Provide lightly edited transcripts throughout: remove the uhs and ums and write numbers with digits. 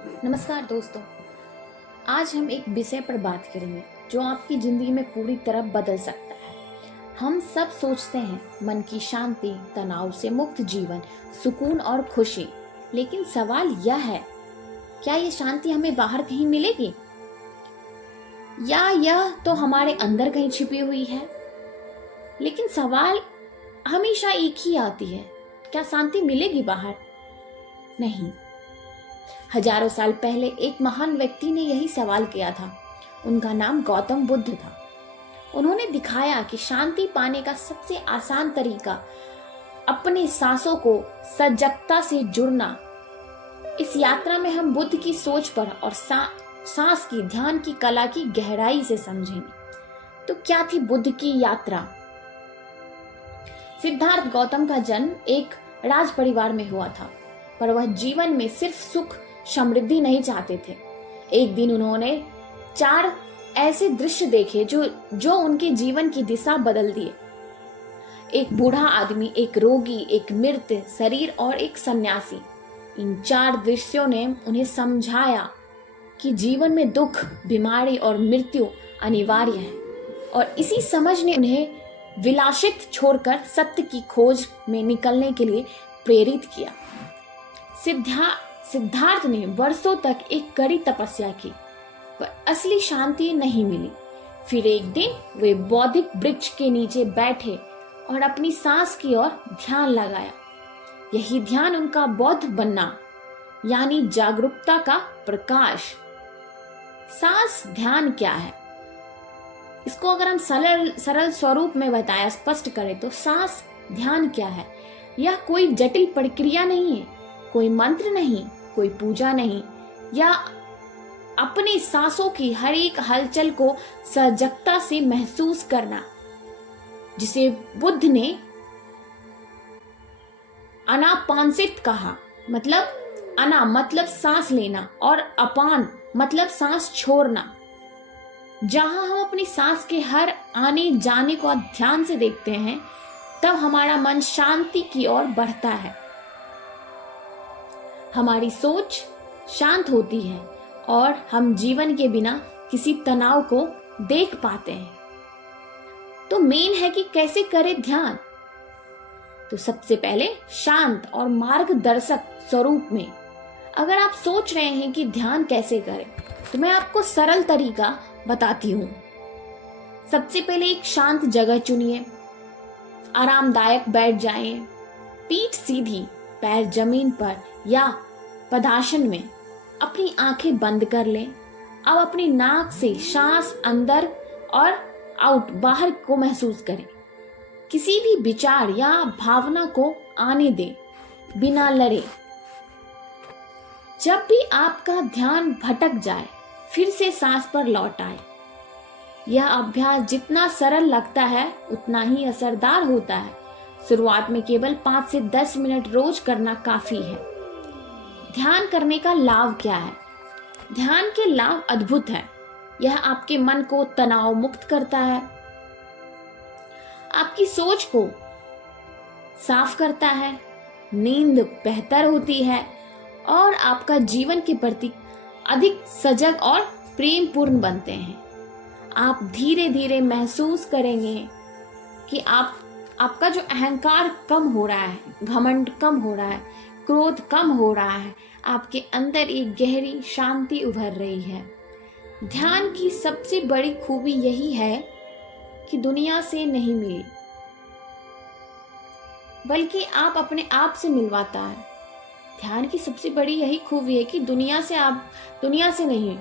नमस्कार दोस्तों। आज हम एक विषय पर बात करेंगे जो आपकी जिंदगी में पूरी तरह बदल सकता है। हम सब सोचते हैं मन की शांति, तनाव से मुक्त जीवन, सुकून और खुशी। लेकिन सवाल यह है, क्या ये शांति हमें बाहर कहीं मिलेगी या यह तो हमारे अंदर कहीं छिपी हुई है? लेकिन सवाल हमेशा एक ही आती है, क्या शांति मिलेगी बाहर? नहीं। हजारों साल पहले एक महान व्यक्ति ने यही सवाल किया था। उनका नाम गौतम बुद्ध था। उन्होंने दिखाया कि शांति पाने का सबसे आसान तरीका अपने सांसों को सजगता से जुड़ना। इस यात्रा में हम बुद्ध की सोच पर और सांस की, ध्यान की कला की गहराई से समझेंगे। तो क्या थी बुद्ध की यात्रा? सिद्धार्थ गौतम का जन्म एक राज परिवार में हुआ था, पर वह जीवन में सिर्फ सुख समृद्धि नहीं चाहते थे। एक दिन उन्होंने 4 ऐसे दृश्य देखे जो उनके जीवन की दिशा बदल दिए। एक बूढ़ा आदमी, एक रोगी, एक मृत शरीर और एक सन्यासी। इन 4 दृश्यों ने उन्हें समझाया कि जीवन में दुख, बीमारी और मृत्यु अनिवार्य है, और इसी समझ ने उन्हें विलासित छोड़कर सत्य की खोज में निकलने के लिए प्रेरित किया। सिद्धार्थ ने वर्षों तक एक कड़ी तपस्या की, पर असली शांति नहीं मिली। फिर एक दिन वे बौद्धिक वृक्ष के नीचे बैठे और अपनी सांस की ओर ध्यान लगाया। यही ध्यान उनका बौद्ध बनना, यानी जागरूकता का प्रकाश। सांस ध्यान क्या है? इसको अगर हम सरल स्वरूप में बताया, स्पष्ट करें तो सांस ध्यान क्या है? यह कोई जटिल प्रक्रिया नहीं है, कोई मंत्र नहीं, कोई पूजा नहीं, या अपनी सांसों की हर एक हलचल को सजगता से महसूस करना, जिसे बुद्ध ने अनापानसित कहा। मतलब अना मतलब सांस लेना और अपान मतलब सांस छोड़ना। जहां हम अपनी सांस के हर आने जाने को ध्यान से देखते हैं, तब हमारा मन शांति की ओर बढ़ता है, हमारी सोच शांत होती है और हम जीवन के बिना किसी तनाव को देख पाते हैं। तो मेन है कि कैसे करें ध्यान। तो सबसे पहले शांत और मार्गदर्शक स्वरूप में। अगर आप सोच रहे हैं कि ध्यान कैसे करें, तो मैं आपको सरल तरीका बताती हूँ। सबसे पहले एक शांत जगह चुनिए, आरामदायक बैठ जाएं, पीठ सीधी, पैर जमीन पर या पद्मासन में। अपनी आंखें बंद कर लें। अब अपनी नाक से सांस अंदर और आउट, बाहर को महसूस करें। किसी भी विचार या भावना को आने दें, बिना लड़े। जब भी आपका ध्यान भटक जाए, फिर से सांस पर लौट आए। यह अभ्यास जितना सरल लगता है, उतना ही असरदार होता है। शुरुआत में केवल 5 से 10 मिनट रोज करना काफी है। ध्यान करने का लाभ क्या है? ध्यान के लाभ अद्भुत है। यह आपके मन को तनाव मुक्त करता है, आपकी सोच को साफ करता है, नींद बेहतर होती है और आपका जीवन के प्रति अधिक सजग और प्रेमपूर्ण बनते हैं। आप धीरे धीरे महसूस करेंगे कि आपका जो अहंकार कम हो रहा है, घमंड कम हो रहा है, क्रोध कम हो रहा है, आपके अंदर एक गहरी शांति उभर रही है। ध्यान की सबसे बड़ी खूबी यही है कि दुनिया से नहीं मिली, बल्कि आप अपने आप से मिलवाता है। ध्यान की सबसे बड़ी यही खूबी है कि दुनिया से नहीं,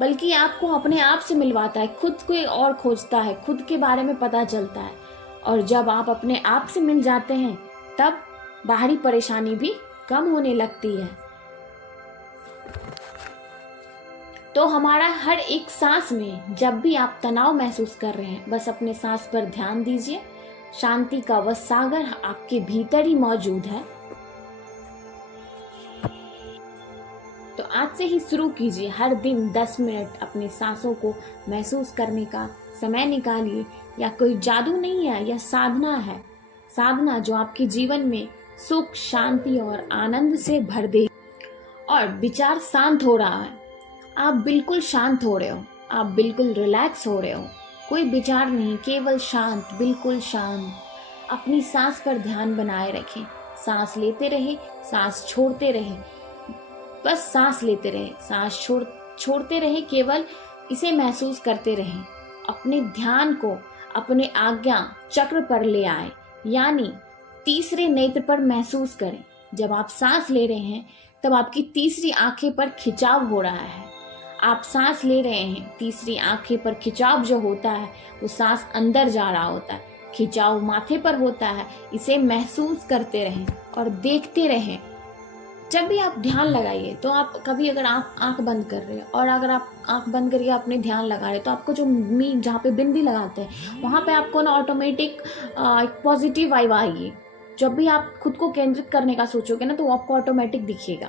बल्कि आपको अपने आप से मिलवाता है, खुद को और खोजता है, खुद के बारे में पता चलता है। और जब आप अपने आप से मिल जाते हैं, तब बाहरी परेशानी भी कम होने लगती है। तो हमारा हर एक सांस में, जब भी आप तनाव महसूस कर रहे हैं, बस अपने सांस पर ध्यान दीजिए। शांति का वह सागर आपके भीतर ही मौजूद है। तो आज से ही शुरू कीजिए। हर दिन 10 मिनट अपने सांसों को महसूस करने का समय निकालिए। या कोई जादू नहीं है, यह साधना है। साधना जो आपके जीवन में सुख, शांति और आनंद से भर दे। और विचार शांत हो रहा है, आप बिल्कुल शांत हो रहे हो, आप बिल्कुल रिलैक्स हो रहे हो, कोई विचार नहीं, केवल शांत, बिल्कुल शांत। अपनी सांस पर ध्यान बनाए रखें, सांस लेते रहे, सांस छोड़ते रहे, बस सांस लेते रहे, सांस छोड़ते रहे, केवल इसे महसूस करते रहे। अपने ध्यान को अपने आज्ञा चक्र पर ले आए, यानी तीसरे नेत्र पर महसूस करें। जब आप सांस ले रहे हैं तब आपकी तीसरी आंखें पर खिंचाव हो रहा है। आप सांस ले रहे हैं, तीसरी आंखें पर खिंचाव जो होता है वो सांस अंदर जा रहा होता है, खिंचाव माथे पर होता है। इसे महसूस करते रहें और देखते रहें। जब भी आप ध्यान लगाइए तो आप कभी अगर आप आंख बंद कर रहे हो और अगर आप आंख बंद करके अपने ध्यान लगा रहे हो तो आपको जो जहाँ पे बिंदी लगाते हैं वहाँ पे आपको ना ऑटोमेटिक एक पॉजिटिव वाइब आएगी। जब भी आप खुद को केंद्रित करने का सोचोगे ना तो वो आपको ऑटोमेटिक दिखेगा।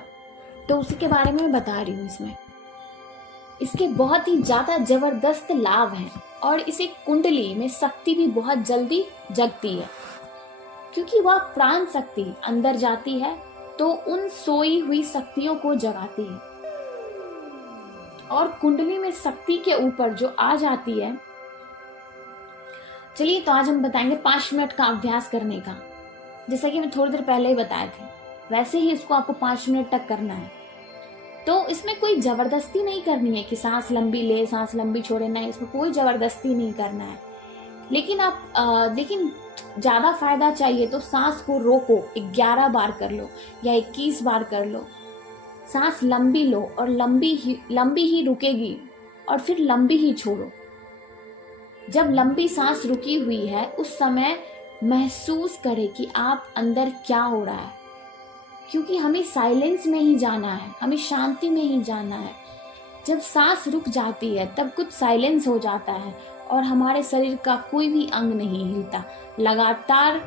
तो उसी के बारे में मैं बता रही हूँ इसमें। इसके बहुत ही ज़्यादा ज़बरदस्त लाभ हैं और इसे कुंडली में शक्ति भी बहुत जल्दी जगती है, क्योंकि वह प्राण शक्ति अंदर जाती है तो उन सोई हुई शक्तियों को जगाती है। और कुंडली में शक्ति के ऊपर जो आ जाती है, चलिए तो आज हम बताएंगे 5 मिनट का अभ्यास करने का। जैसा कि मैं थोड़ी देर पहले ही बताए थे, वैसे ही इसको आपको 5 मिनट तक करना है। तो इसमें कोई जबरदस्ती नहीं करनी है कि सांस लंबी ले, सांस लंबी छोड़े, नहीं, इसमें कोई जबरदस्ती नहीं करना है। लेकिन ज़्यादा फायदा चाहिए तो सांस को रोको, 11 बार कर लो या 21 बार कर लो। सांस लंबी लो और लंबी ही रुकेगी और फिर लंबी ही छोड़ो। जब लंबी सांस रुकी हुई है उस समय महसूस करें कि आप अंदर क्या हो रहा है, क्योंकि हमें साइलेंस में ही जाना है, हमें शांति में ही जाना है। जब सांस रुक जाती है तब कुछ साइलेंस हो जाता है और हमारे शरीर का कोई भी अंग नहीं हिलता। लगातार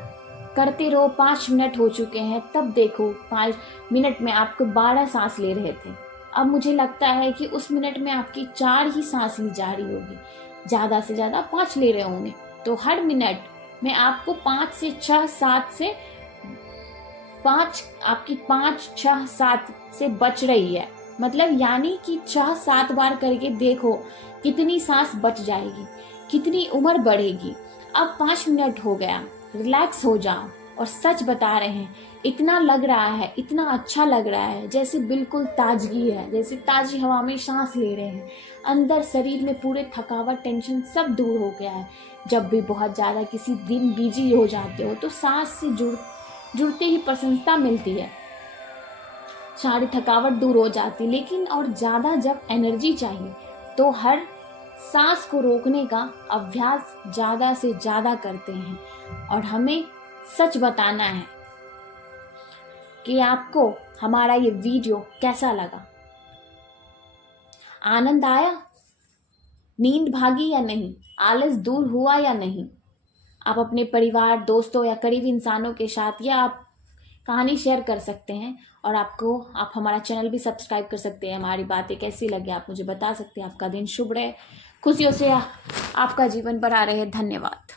करते रहो, 5 मिनट हो चुके हैं, तब देखो 5 मिनट में आपको 12 सांस ले रहे थे, अब मुझे लगता है कि उस मिनट में आपकी 4 ही सांस ली जा रही होगी, ज़्यादा से ज़्यादा 5 ले रहे होंगे। तो हर मिनट में आपको 5 से 6 7 से 5 आपकी 5 6 7 से बच रही है, मतलब यानी कि 6-7 बार करके देखो कितनी सांस बच जाएगी, कितनी उम्र बढ़ेगी। अब 5 मिनट हो गया, रिलैक्स हो जाओ। और सच बता रहे हैं, इतना लग रहा है, इतना अच्छा लग रहा है, जैसे बिल्कुल ताजगी है, जैसे ताजी हवा में सांस ले रहे हैं। अंदर शरीर में पूरे थकावट, टेंशन सब दूर हो गया है। जब भी बहुत ज़्यादा किसी दिन बिजी हो जाते हो तो सांस से जुड़ते ही प्रसन्नता मिलती है, सारी थकावट दूर हो जाती। लेकिन और ज़्यादा जब एनर्जी चाहिए तो हर सांस को रोकने का अभ्यास ज़्यादा से ज़्यादा करते हैं। और हमें सच बताना है कि आपको हमारा ये वीडियो कैसा लगा, आनंद आया, नींद भागी या नहीं, आलस दूर हुआ या नहीं। आप अपने परिवार, दोस्तों या करीबी इंसानों के साथ या आप कहानी शेयर कर सकते हैं। और आप हमारा चैनल भी सब्सक्राइब कर सकते हैं। हमारी बातें कैसी लगी आप मुझे बता सकते हैं। आपका दिन शुभ रहे, खुशियों से आपका जीवन भरा रहे। धन्यवाद।